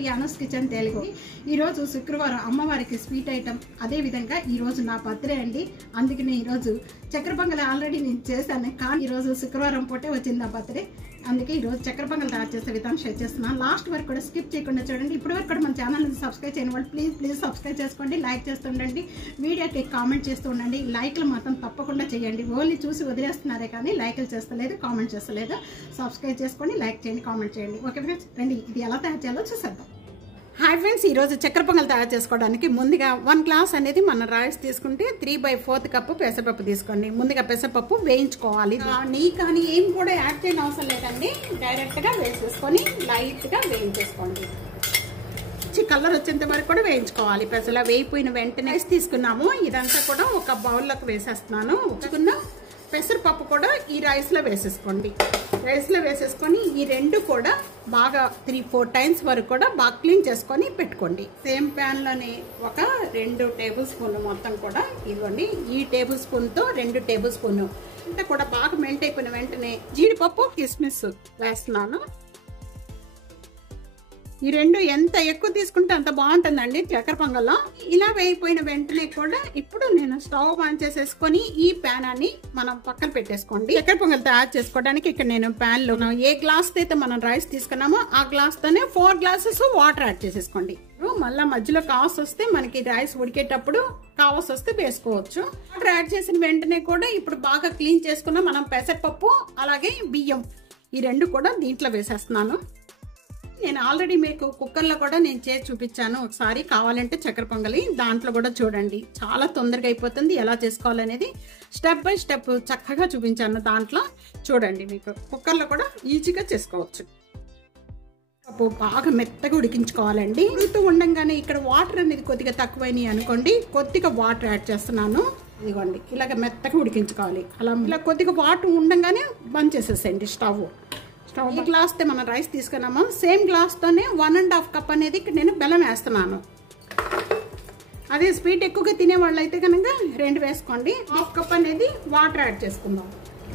To anus kitchen Telugu. ఈరోజు శుక్రవారం అమ్మవారికి స్వీట్ ఐటమ్, అదేవిధంగా ఈరోజు నా బర్త్డే అండి. అందుకని ఈరోజు చక్కెర పొంగల్ ఆల్రెడీ నేను చేశాను, కానీ ఈరోజు శుక్రవారం పూటే వచ్చింది నా బర్త్డే. అందుకే ఈరోజు చక్కెర పొంగల్ తయారు చేసే విధానం షేర్ చేస్తున్నాను. లాస్ట్ వరకు కూడా స్కిప్ చేయకుండా చూడండి. ఇప్పటి వరకు కూడా మన ఛానల్ని సబ్స్క్రైబ్ చేయని వాళ్ళు ప్లీజ్ సబ్స్క్రైబ్ చేసుకోండి, లైక్ చేస్తుండండి, వీడియోకి కామెంట్ చేస్తూ ఉండండి. లైక్లు మాత్రం తప్పకుండా చేయండి. ఓన్లీ చూసి వదిలేస్తున్నారే కానీ లైక్లు చేస్తలేదు, కామెంట్ చేస్తలేదు. సబ్స్క్రైబ్ చేసుకోండి, లైక్ చేయండి, కామెంట్ చేయండి. ఓకే ఫ్రెండ్స్, రండి ఇది ఎలా తయారు చేయాలో చూసేద్దాం. హాయ్ ఫ్రెండ్స్, ఈరోజు చక్కెర పొంగల్ తయారు చేసుకోవడానికి ముందుగా 1 గ్లాస్ అనేది మన రైస్ తీసుకుంటే 3/4 కప్పు పెసరపప్పు తీసుకోండి. ముందుగా పెసరపప్పు వేయించుకోవాలి. నెయ్యి కానీ ఏం కూడా యాడ్ చేయని అవసరం లేదండి, డైరెక్ట్గా వేసేసుకొని లైట్గా వేయించేసుకోండి. కలర్ వచ్చేంత వరకు కూడా వేయించుకోవాలి. పెసలా వేయిపోయిన వెంటనే తీసుకున్నాము. ఇదంతా కూడా ఒక బౌల్లోకి వేసేస్తున్నాను. ఉంచుకున్న పెసరపప్పు కూడా ఈ రైస్లో వేసేసుకోండి. రైస్లో వేసేసుకొని ఈ రెండు కూడా బాగా 3-4 టైమ్స్ వరకు కూడా బాగా క్లీన్ చేసుకొని పెట్టుకోండి. సేమ్ ప్యాన్లోనే ఒక 2 టేబుల్ స్పూన్లు మొత్తం కూడా ఇవ్వండి. ఈ టేబుల్ స్పూన్తో 2 టేబుల్ స్పూన్ అంతా కూడా బాగా మెల్ట్ అయిపోయిన వెంటనే జీడిపప్పు కిస్మిస్ వేస్తున్నాను. ఈ రెండు ఎంత ఎక్కువ తీసుకుంటే అంత బాగుంటుందండి చక్కెర పొంగల్లో. ఇలా వేయిపోయిన వెంటనే కూడా ఇప్పుడు నేను స్టవ్ ఆన్ చేసేసుకొని ఈ ప్యానాన్ని మనం పక్కన పెట్టేసుకోండి. చక్కెర పొంగల్ తయారు చేసుకోవడానికి ఇక్కడ నేను ప్యాన్ లో ఏ గ్లాస్ అయితే మనం రైస్ తీసుకున్నామో ఆ గ్లాస్ తోనే 4 గ్లాసెస్ వాటర్ యాడ్ చేసేసుకోండి. మళ్ళీ మధ్యలో కావాల్సి వస్తే మనకి రైస్ ఉడికేటప్పుడు కావాల్సి వస్తే వేసుకోవచ్చు. వాటర్ యాడ్ చేసిన వెంటనే కూడా ఇప్పుడు బాగా క్లీన్ చేసుకున్న మనం పెసరపప్పు అలాగే బియ్యం ఈ రెండు కూడా దీంట్లో వేసేస్తున్నాను. నేను ఆల్రెడీ మీకు కుక్కర్లో కూడా నేను చేసి చూపించాను ఒకసారి, కావాలంటే చక్కెర పొంగలి దాంట్లో కూడా చూడండి. చాలా తొందరగా అయిపోతుంది. ఎలా చేసుకోవాలనేది స్టెప్ బై స్టెప్ చక్కగా చూపించాను దాంట్లో. చూడండి, మీకు కుక్కర్లో కూడా ఈజీగా చేసుకోవచ్చు. పప్పు బాగా మెత్తగా ఉడికించుకోవాలండి. ఉడుకుతూ ఉండంగానే ఇక్కడ వాటర్ అనేది కొద్దిగా తక్కువైనాయి అనుకోండి, కొద్దిగా వాటర్ యాడ్ చేస్తున్నాను. ఇదిగోండి, ఇలాగ మెత్తగా ఉడికించుకోవాలి. అలా ఇలా కొద్దిగా వాటర్ ఉండంగానే బంద్ చేసేసేయండి స్టవ్. ఈ గ్లాస్ తో మనం రైస్ తీసుకున్నాము, సేమ్ గ్లాస్ తోనే 1.5 కప్ అనేది ఇక్కడ నేను బెల్లం వేస్తున్నాను. అదే స్వీట్ ఎక్కువగా తినే వాళ్ళు అయితే కనుక 2 వేసుకోండి. 1/2 కప్ అనేది వాటర్ యాడ్ చేసుకుందాం.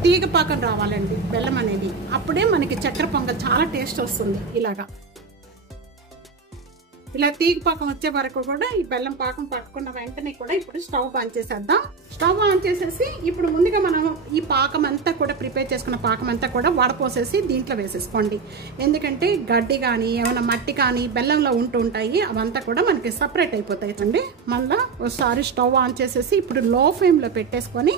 తీగ పాకం రావాలండి బెల్లం అనేది, అప్పుడే మనకి చక్కెర పొంగల్ చాలా టేస్ట్ వస్తుంది. ఇలా తీగ పాకం వచ్చే వరకు కూడా ఈ బెల్లం పాకం పట్టుకున్న వెంటనే కూడా ఇప్పుడు స్టవ్ ఆన్ చేసేద్దాం. స్టవ్ ఆన్ చేసేసి ఇప్పుడు ముందుగా మనం ఈ పాకం అంతా కూడా ప్రిపేర్ చేసుకున్న పాకం అంతా కూడా వడపోసేసి దీంట్లో వేసేసుకోండి. ఎందుకంటే గడ్డి కానీ ఏమైనా మట్టి కానీ బెల్లంలో ఉంటూ ఉంటాయి, అవంతా కూడా మనకి సపరేట్ అయిపోతాయి అండి. మళ్ళీ ఒకసారి స్టవ్ ఆన్ చేసేసి ఇప్పుడు లో ఫ్లేమ్లో పెట్టేసుకొని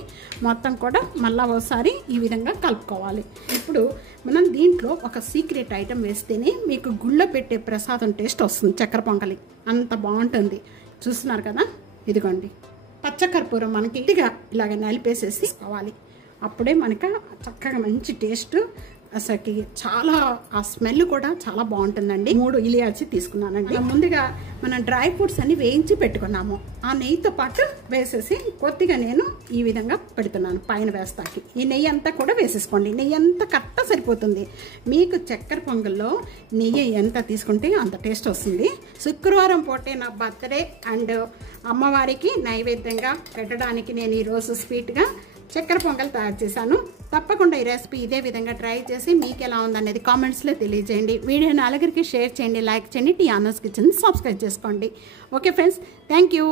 మొత్తం కూడా మళ్ళీ ఒకసారి ఈ విధంగా కలుపుకోవాలి. ఇప్పుడు మనం దీంట్లో ఒక సీక్రెట్ ఐటమ్ వేస్తేనే మీకు గుళ్ళో పెట్టే ప్రసాదం టేస్ట్ వస్తుంది. చక్కెర పొంగలి అంత బాగుంటుంది. చూస్తున్నారు కదా, ఇదిగోండి పచ్చకర్పూరం మనకి ఇదిగా ఇలాగ నలిపేసేసి కావాలి. అప్పుడే మనకి చక్కగా మంచి టేస్ట్, అసలుకి చాలా ఆ స్మెల్ కూడా చాలా బాగుంటుందండి. 3 ఇలాచి తీసుకున్నానండి. ముందుగా మనం డ్రై ఫ్రూట్స్ అన్ని వేయించి పెట్టుకున్నాము. ఆ నెయ్యితో పాటు వేసేసి కొద్దిగా నేను ఈ విధంగా పెడుతున్నాను పైన వేస్తాకి. ఈ నెయ్యి అంతా కూడా వేసేసుకోండి. నెయ్యి అంతా కరెక్ట్గా సరిపోతుంది. మీకు చక్కెర పొంగల్లో నెయ్యి ఎంత తీసుకుంటే అంత టేస్ట్ వస్తుంది. శుక్రవారం పూటే నా బర్త్డే అండ్ అమ్మవారికి నైవేద్యంగా పెట్టడానికి నేను ఈరోజు స్వీట్గా చక్కెర పొంగల్ తయారు చేశాను. తప్పకుండా ఈ రెసిపీ ఇదే విధంగా ట్రై చేసి మీకు ఎలా ఉందనేది కామెంట్స్లో తెలియజేయండి. వీడియోని నలుగురికి షేర్ చేయండి, లైక్ చేయండి, యానస్ కిచెన్ సబ్స్క్రైబ్ చేసుకోండి. Okay friends, thank you.